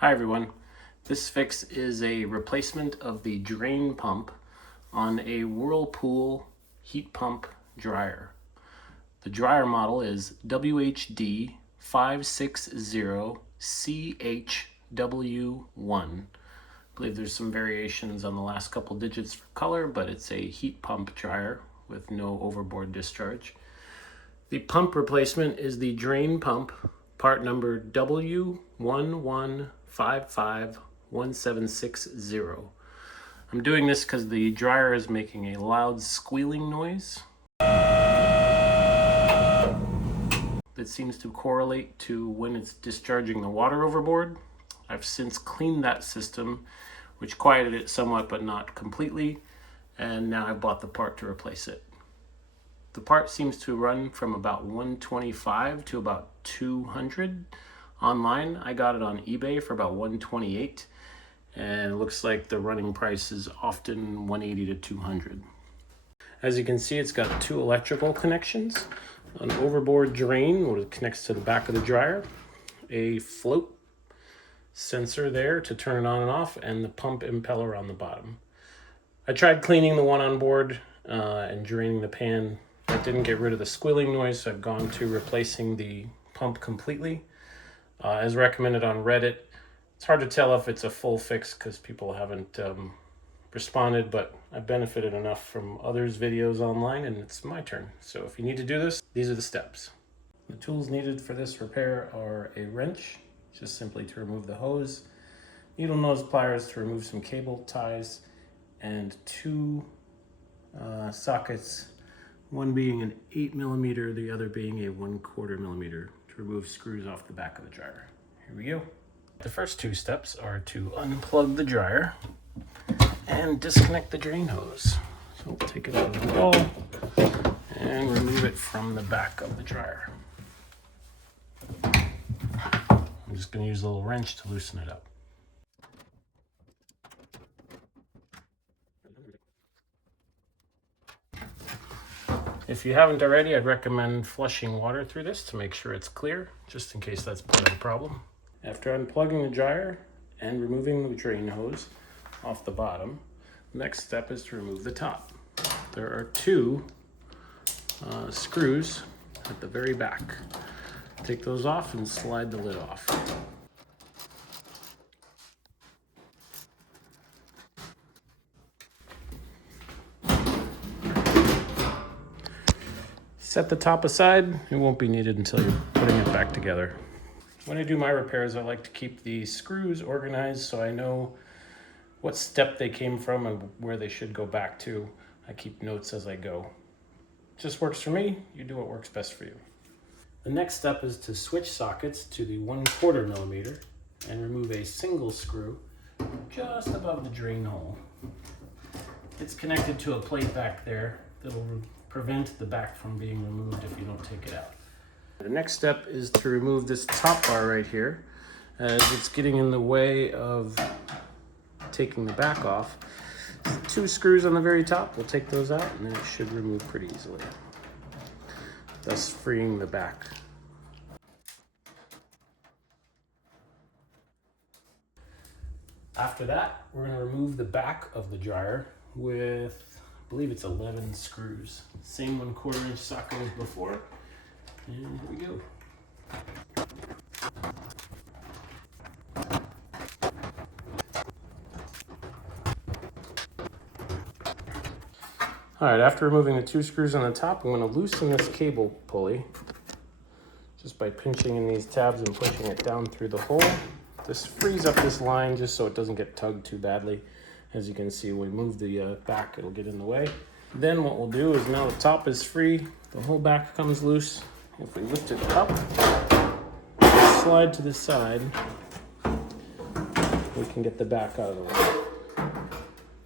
Hi everyone. This fix is a replacement of the drain pump on a Whirlpool heat pump dryer. The dryer model is W11551760CHW1. I believe there's some variations on the last couple digits for color, but it's a heat pump dryer with no overboard discharge. The pump replacement is the drain pump, part number W11551760. I'm doing this because the dryer is making a loud squealing noise that seems to correlate to when it's discharging the water overboard. I've since cleaned that system, which quieted it somewhat but not completely, and now I bought the part to replace it. The part seems to run from about 125 to about 200. Online, I got it on eBay for about 128, and it looks like the running price is often 180 to 200. As you can see, it's got two electrical connections, an overboard drain, which connects to the back of the dryer, a float sensor there to turn it on and off, and the pump impeller on the bottom. I tried cleaning the one on board and draining the pan. That didn't get rid of the squealing noise, so I've gone to replacing the pump completely. As recommended on Reddit. It's hard to tell if it's a full fix because people haven't responded, but I benefited enough from others' videos online, and it's my turn. So if you need to do this, these are the steps. The tools needed for this repair are a wrench, just simply to remove the hose, needle nose pliers to remove some cable ties, and two sockets, one being an 8mm, the other being a 1/4 millimeter, to remove screws off the back of the dryer. Here we go. The first two steps are to unplug the dryer and disconnect the drain hose. So we'll take it out of the wall and remove it from the back of the dryer. I'm just going to use a little wrench to loosen it up. If you haven't already, I'd recommend flushing water through this to make sure it's clear, just in case that's part of the problem. After unplugging the dryer and removing the drain hose off the bottom, the next step is to remove the top. There are two screws at the very back. Take those off and slide the lid off. Set the top aside. It won't be needed until you're putting it back together. When I do my repairs, I like to keep the screws organized so I know what step they came from and where they should go back to. I keep notes as I go. Just works for me. You do what works best for you. The next step is to switch sockets to the 1/4 millimeter and remove a single screw just above the drain hole. It's connected to a plate back there that'll prevent the back from being removed if you don't take it out. The next step is to remove this top bar right here, as it's getting in the way of taking the back off. Two screws on the very top, we'll take those out and then it should remove pretty easily, thus freeing the back. After that, we're going to remove the back of the dryer with, I believe it's 11 screws. Same 1/4 inch socket as before. And here we go. All right, after removing the two screws on the top, I'm going to loosen this cable pulley just by pinching in these tabs and pushing it down through the hole. This frees up this line just so it doesn't get tugged too badly. As you can see, when we move the back, it'll get in the way. Then what we'll do is, now the top is free, the whole back comes loose. If we lift it up, slide to the side, we can get the back out of the way.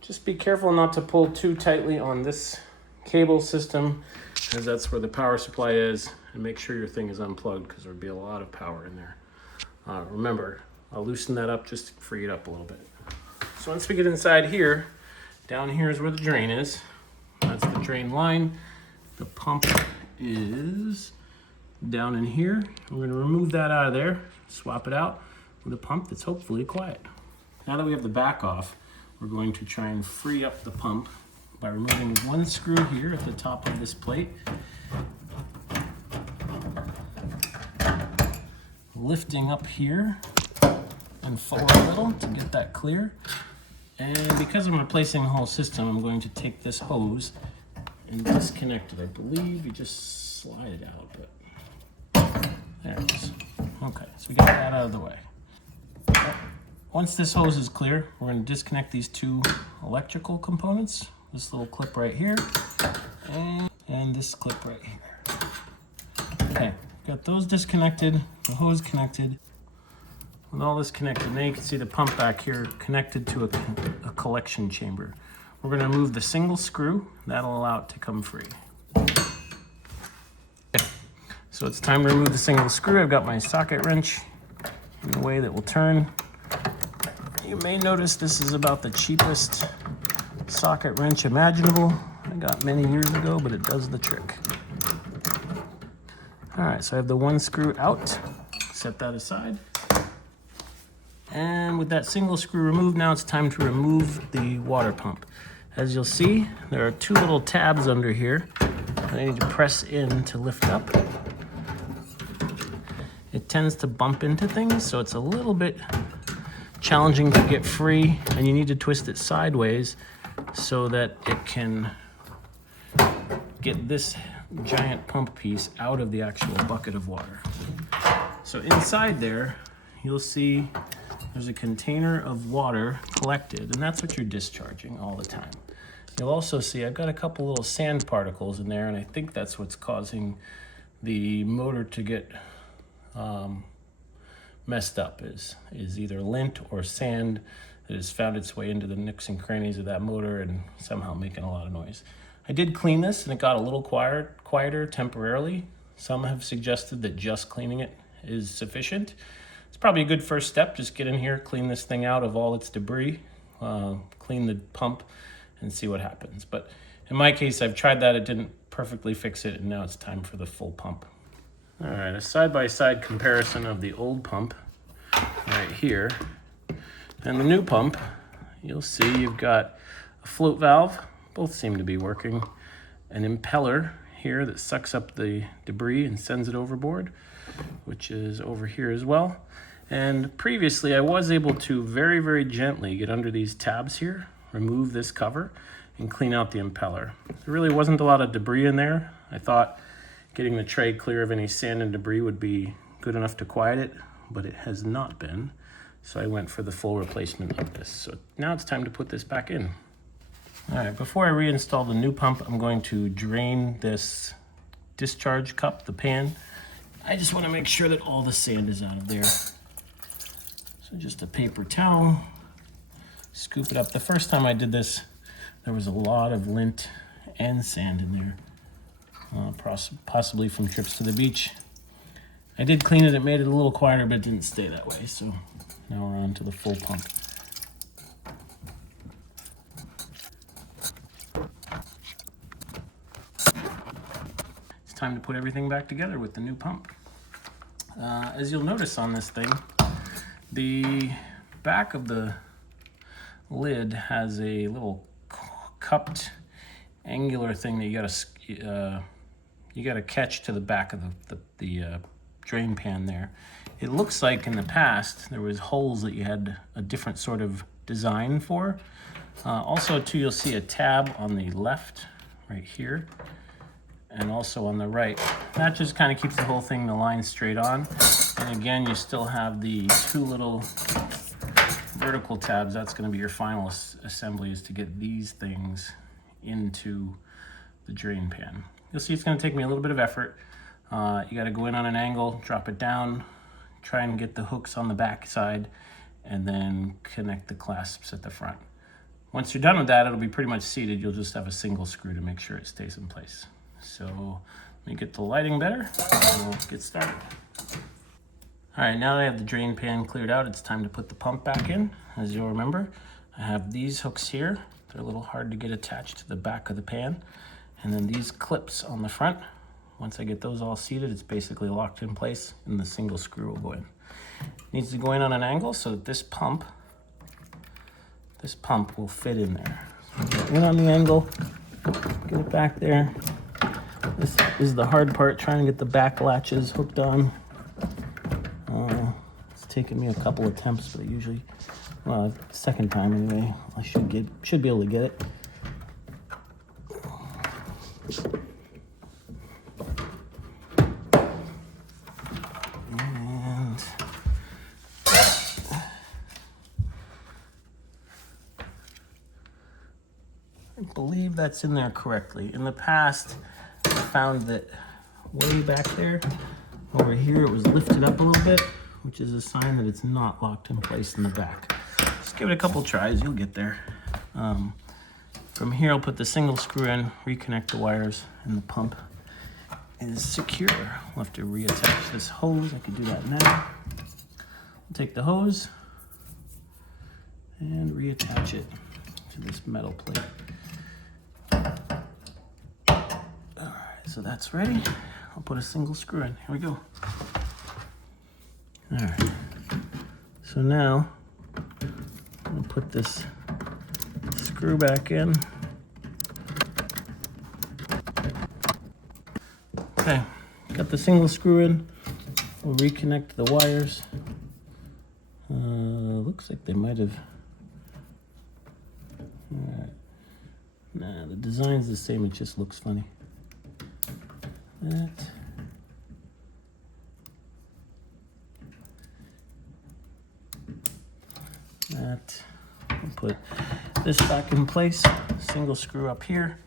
Just be careful not to pull too tightly on this cable system, as that's where the power supply is, and make sure your thing is unplugged because there'll be a lot of power in there. Remember, I'll loosen that up just to free it up a little bit. So once we get inside here, down here is where the drain is. That's the drain line. The pump is down in here. I'm going to remove that out of there, swap it out. with a pump that's hopefully quiet. Now that we have the back off, we're going to try and free up the pump by removing one screw here at the top of this plate, lifting up here and forward a little to get that clear. And because I'm replacing the whole system, I'm going to take this hose and disconnect it. I believe you just slide it out, but there it is. Okay, so we got that out of the way. Once this hose is clear, we're going to disconnect these two electrical components. This little clip right here, and this clip right here. Okay, got those disconnected, the hose connected. With all this connected, now you can see the pump back here connected to a collection chamber. We're going to remove the single screw. That'll allow it to come free. Okay. So it's time to remove the single screw. I've got my socket wrench in a way that will turn. You may notice this is about the cheapest socket wrench imaginable. I got many years ago, but it does the trick. All right, so I have the one screw out. Set that aside. And with that single screw removed, now it's time to remove the water pump. As you'll see, there are two little tabs under here that I need to press in to lift up. It tends to bump into things, so it's a little bit challenging to get free, and you need to twist it sideways so that it can get this giant pump piece out of the actual bucket of water. So inside there, you'll see there's a container of water collected, and that's what you're discharging all the time. You'll also see I've got a couple little sand particles in there, and I think that's what's causing the motor to get messed up, is either lint or sand that has found its way into the nooks and crannies of that motor and somehow making a lot of noise. I did clean this, and it got a little quieter temporarily. Some have suggested that just cleaning it is sufficient. It's probably a good first step. Just get in here, clean this thing out of all its debris, clean the pump, and see what happens. But in my case, I've tried that. It didn't perfectly fix it, and now it's time for the full pump. All right, a side-by-side comparison of the old pump right here and the new pump. You'll see you've got a float valve. Both seem to be working. An impeller here that sucks up the debris and sends it overboard, which is over here as well. And previously I was able to very, very gently get under these tabs here, remove this cover, and clean out the impeller. There really wasn't a lot of debris in there. I thought getting the tray clear of any sand and debris would be good enough to quiet it, but it has not been. So I went for the full replacement of this. So now it's time to put this back in. All right, before I reinstall the new pump, I'm going to drain this discharge cup, the pan. I just want to make sure that all the sand is out of there. So just a paper towel, scoop it up. The first time I did this, there was a lot of lint and sand in there, possibly from trips to the beach. I did clean it, it made it a little quieter, but it didn't stay that way. So now we're on to the full pump. It's time to put everything back together with the new pump. As you'll notice on this thing, the back of the lid has a little cupped angular thing that you gotta catch to the back of the drain pan there. It looks like in the past there was holes that you had a different sort of design for. Also too, you'll see a tab on the left right here, and also on the right. That just kind of keeps the whole thing the line straight on. And again, you still have the two little vertical tabs. That's going to be your final assembly, is to get these things into the drain pan. You'll see it's going to take me a little bit of effort. You got to go in on an angle, drop it down, try and get the hooks on the back side, and then connect the clasps at the front. Once you're done with that, it'll be pretty much seated. You'll just have a single screw to make sure it stays in place. So let me get the lighting better and we'll get started. All right, now that I have the drain pan cleared out, it's time to put the pump back in. As you'll remember, I have these hooks here. They're a little hard to get attached to the back of the pan. And then these clips on the front Once I get those all seated, it's basically locked in place and the single screw will go in. It needs to go in on an angle so that this pump will fit in there. So get in on the angle, get it back there. This is the hard part, trying to get the back latches hooked on. It's taken me a couple attempts, but usually, well, second time anyway, I should be able to get it. And I believe that's in there correctly. In the past, I found that way back there, over here, it was lifted up a little bit, which is a sign that it's not locked in place in the back. Just give it a couple tries, you'll get there. From here, I'll put the single screw in, reconnect the wires, and the pump is secure. We'll have to reattach this hose. I could do that now. I'll take the hose and reattach it to this metal plate. Alright, so that's ready. I'll put a single screw in. Here we go. Alright, so now I'm going to put this screw back in. Okay, got the single screw in. We'll reconnect the wires. Looks like they might have... Alright. Nah, the design's the same, it just looks funny. That. I'll put this back in place. Single screw up here.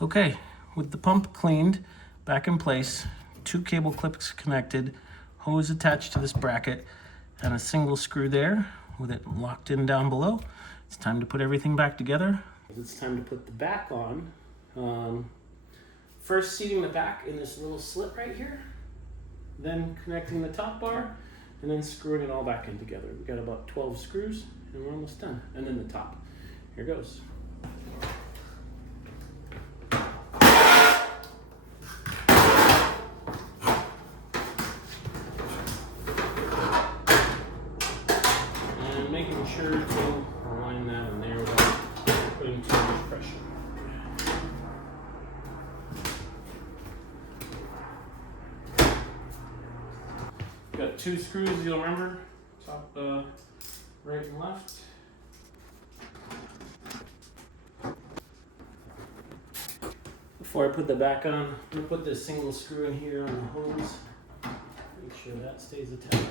Okay, with the pump cleaned, back in place, 2 cable clips connected, hose attached to this bracket, and a single screw there with it locked in down below. It's time to put everything back together. It's time to put the back on. First seating the back in this little slit right here, then connecting the top bar, and then screwing it all back in together. We've got about 12 screws, and we're almost done. And then the top. Here goes. And making sure to align that in there without putting too much pressure. Got 2 screws, you'll remember, top right and left. Before I put the back on, I'm going to put this single screw in here on the hose. Make sure that stays attached.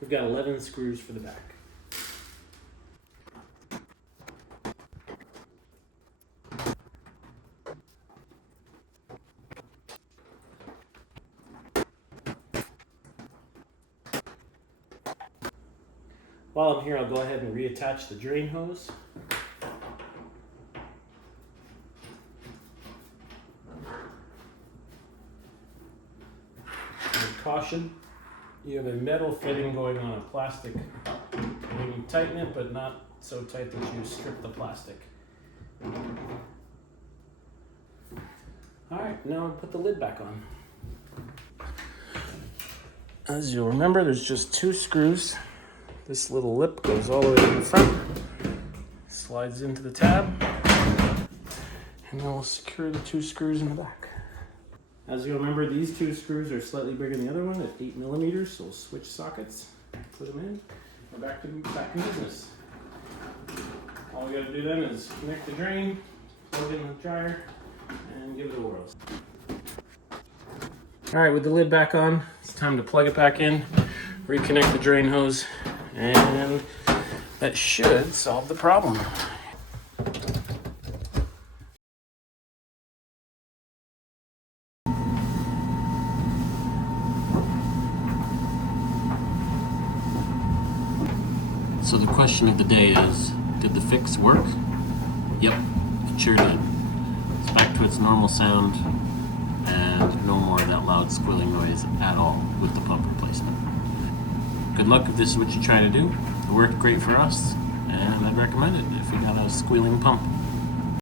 We've got 11 screws for the back. While I'm here, I'll go ahead and reattach the drain hose. And caution, you have a metal fitting going on a plastic. You can tighten it, but not so tight that you strip the plastic. All right, now I'll put the lid back on. As you'll remember, there's just 2 screws. This little lip goes all the way to the front, slides into the tab, and then we'll secure the 2 screws in the back. As you'll remember, these 2 screws are slightly bigger than the other one at 8 millimeters, so we'll switch sockets, put them in, we're back in business. All we gotta do then is connect the drain, plug in the dryer, and give it a whirl. All right, with the lid back on, it's time to plug it back in, reconnect the drain hose, and that should solve the problem. So the question of the day is, did the fix work? Yep, it sure did. It's back to its normal sound and no more of that loud squealing noise at all with the pump replacement. Good luck if this is what you're trying to do. It worked great for us, and I'd recommend it if you got a squealing pump.